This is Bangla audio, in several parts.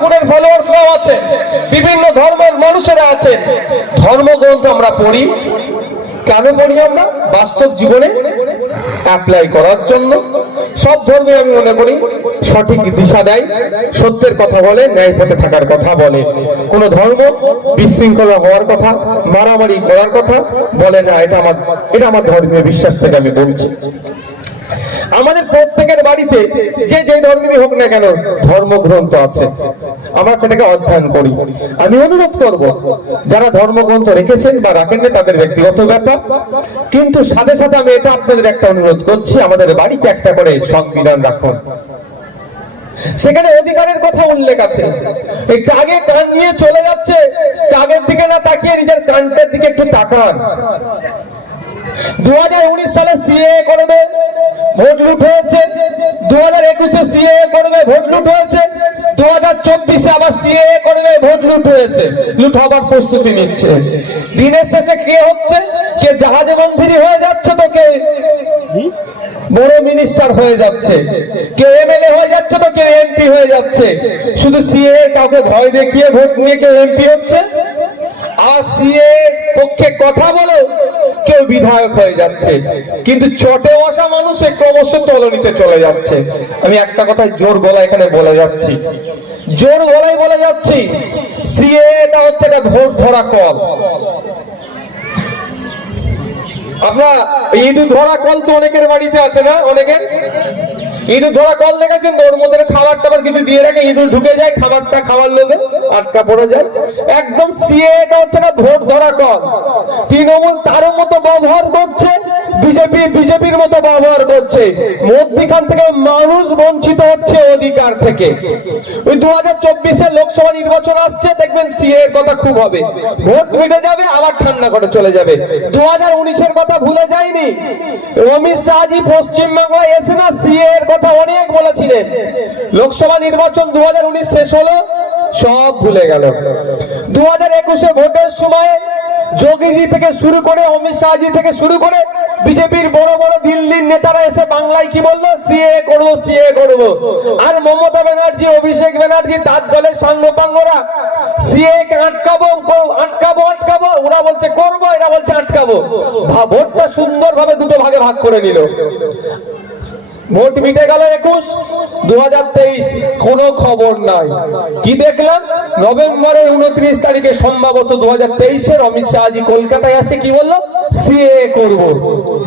ঠাকুরের ফলোয়ার্সরাও আছে, বিভিন্ন ধর্মের মানুষেরা আছে। ধর্মগ্রন্থ আমরা পড়ি কেন পড়ি? আমরা বাস্তব জীবনে অ্যাপ্লাই করার জন্য। সব ধর্মে আমি মনে করি সঠিক দিশা দেয়, সত্যের কথা বলে, ন্যায় পথে থাকার কথা বলে। কোন ধর্ম বিশৃঙ্খলা হওয়ার কথা, মারামারি করার কথা বলে না। এটা আমার ধর্মীয় বিশ্বাস থেকে আমি বলছি। আমাদের প্রত্যেকের বাড়িতে যে ধর্মেরই হোক না কেন ধর্মগ্রন্থ আছে, আমরা সেটাকে অধ্যয়ন করি। আমি অনুরোধ করব যারা ধর্মগ্রন্থ রেখেছেন বা রাখেন না তাদের ব্যক্তিগত ব্যাপার, কিন্তু সাথে সাথে আমি এটা আপনাদের একটা অনুরোধ করছি, আমাদের বাড়িতে একটা করে সংবিধান রাখুন। সেখানে অধিকারের কথা উল্লেখ আছে। এই কাগে কান নিয়ে চলে যাচ্ছে, কাগের দিকে না তাকিয়ে নিজের কানটার দিকে একটু তাকান। 2019 সালে সিএ করবে, ভোট লুট হয়েছে। 2021-এ সিএ করবে, ভোট লুট হয়েছে। 2024-এ আবার সিএ করবে, ভোট লুট হয়েছে। লুট হবার প্রস্তুতি নিচ্ছে। দিনের শেষে কে হচ্ছে? কে জাহাজে মন্ত্রী হয়ে যাচ্ছে, তো কে বড় মিনিস্টার হয়ে যাচ্ছে, কেউ এমএলএ হয়ে যাচ্ছে, তো কেউ এমপি হয়ে যাচ্ছে। শুধু সিএ কাউকে ভয় দেখিয়ে ভোট নিয়ে কেউ এমপি হচ্ছে, আর সিএ পক্ষে কথা বলে কেউ বিধায়ক হয়ে যাচ্ছে। কিন্তু চটে বসা মানুষে ক্রমশ তলনিতে চলে যাচ্ছে। আমি একটা কথাই জোর গলায় এখানে বলে যাচ্ছি, জোর গলায় বলে যাচ্ছি, সিএটা হচ্ছে একটা ভোট ধরা কল। আপনার ইঁদুর ধরা কল তো অনেকের বাড়িতে আছে না? অনেকের ইঁদুর ধরা কল দেখেছেন তো? ওর মধ্যে খাবার টাবার কিছু দিয়ে রাখে, ইঁদুর ঢুকে যায়, খাবারটা খাওয়ার লোভে আটকা পড়ে যায়। একদম সিএটা হচ্ছে না ভোট ধরা কল। তৃণমূল তার মতো ব্যবহার করছে, বিজেপির মতো ব্যবহার করছে। মধ্যখান থেকে মানুষ বঞ্চিত হচ্ছে অধিকার থেকে। ওই 2024-এ লোকসভা নির্বাচন আসছে, দেখবেন সিএ এর কথা খুব হবে, ভোট মিটে যাবে, আবার ঠান্ডা করে চলে যাবে। 2019-এর কথা ভুলে যায়নি। অমিত শাহজি পশ্চিমবাংলায় এসে না সিএ এর কথা অনেক বলেছিলেন। লোকসভা নির্বাচন 2019 শেষ হলো, সব ভুলে গেল। 2021-এ ভোটের সময় যোগীজি থেকে শুরু করে, অমিত শাহজি থেকে শুরু করে বিজেপির বড় বড় দিল্লির নেতারা এসে বাংলায় কি বললো? সিএ করবো, সিএ করবো। আর মমতা ব্যানার্জি, অভিষেক ব্যানার্জি, তার দলের সাঙ্গপাঙ্গরা সিএ কে আটকাবো আটকাবো আটকাবো, ওরা বলছে করবো, এরা বলছে আটকাবো। ভোটটা সুন্দরভাবে দুটো ভাগে ভাগ করে নিল। ভোট মিটে গেল 21, 2023 কোনো খবর নাই। কি দেখলাম? নভেম্বরের 29 তারিখে সম্ভবত 2023-এর অমিত শাহজি কলকাতায় আসে কি বললো? সিএ করব।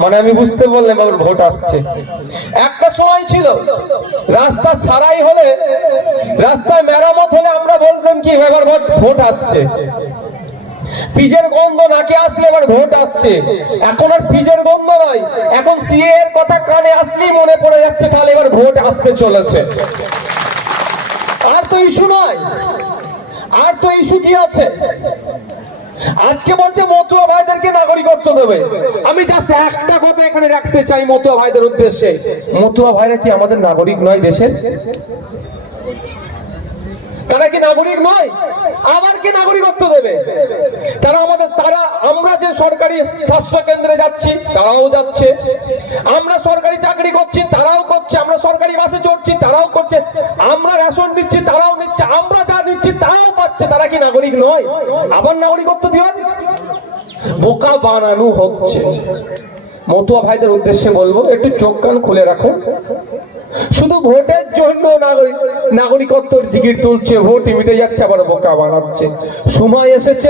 মানে আমি বুঝতে বললাম আবার ভোট আসছে। একটা সময় ছিল রাস্তা সারাই হলে, রাস্তায় মেরামত হলে আমরা বলতাম কি এবার ভোট আসছে। পিজের গন্ধ নাকে আসলে এবার ভোট আসছে। এখন আর পিজের গন্ধ নয়, এখন সিএ এর কথা কানে আসলেই মনে পড়ে যাচ্ছে তাহলে এবার ভোট আসতে চলেছে। আর তো ইস্যু নয়, আর তো ইস্যু কি আছে? আজকে বলছে মতুয়া ভাইদেরকে নাগরিকত্ব দেবে। আমি জাস্ট একটা কথা এখানে রাখতে চাই মতুয়া ভাইদের উদ্দেশ্যে, মতুয়া ভাইরা কি আমাদের নাগরিক নয় দেশের? তারা কি নাগরিক নয়? আবার কি নাগরিকত্ব দেবে? আমরা যে সরকারি স্বাস্থ্য কেন্দ্রে যাচ্ছি তারাও যাচ্ছে, আমরা সরকারি চাকরি করছি তারাও করছে, আমরা সরকারি বাসে চড়ছি তারাও করছে, আমরা রেশন নিচ্ছি তারাও নিচ্ছে, আমরা যা নিচ্ছি তারাও পাচ্ছে। তারা কি নাগরিক নয়? আবার নাগরিকত্ব দিবেন? বোকা বানানো হচ্ছে। মতুয়া ভাইদের উদ্দেশ্যে বলবো, একটু চোখ কান খুলে রাখো। শুধু ভোটের জন্য নাগরিকত্বের জিগির তুলছে, ভোট মিটে যাচ্ছে, আবার বোকা বানাচ্ছে। সময় এসেছে,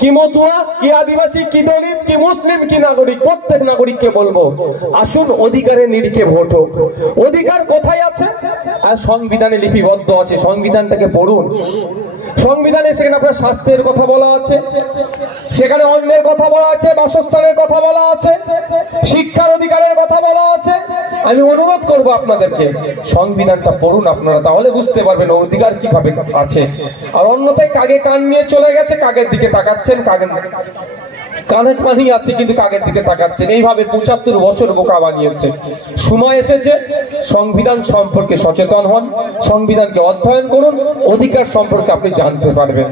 কি মতুয়া, কি আদিবাসী, কি দলিত, কি মুসলিম, কি নাগরিক, প্রত্যেক নাগরিককে বলবো আসুন অধিকারের নিরিখে ভোট হোক। অধিকার কোথায় আছে? আর সংবিধানে লিপিবদ্ধ আছে, সংবিধানটাকে পড়ুন। সংবিধানে সেখানে আপনার স্বাস্থ্যের কথা বলা আছে, সেখানে অন্যের কথা বলা আছে, বাসস্থানের কথা বলা আছে, শিক্ষার অধিকারের কথা বলা আছে। আমি অনুরোধ করবো আপনাদেরকে সংবিধানটা পড়ুন আপনারা, তাহলে বুঝতে পারবেন অধিকার কিভাবে আছে। আর অন্যথায় কাগে কান নিয়ে চলে গেছে, কাগের দিকে তাকাচ্ছেন, কানে কানই আছে কিন্তু কাগের দিকে তাকাচ্ছেন। এইভাবে 75 বছর বোকা বানিয়েছে। সময় এসেছে সংবিধান সম্পর্কে সচেতন হন, সংবিধানকে অধ্যয়ন করুন, অধিকার সম্পর্কে আপনি জানতে পারবেন।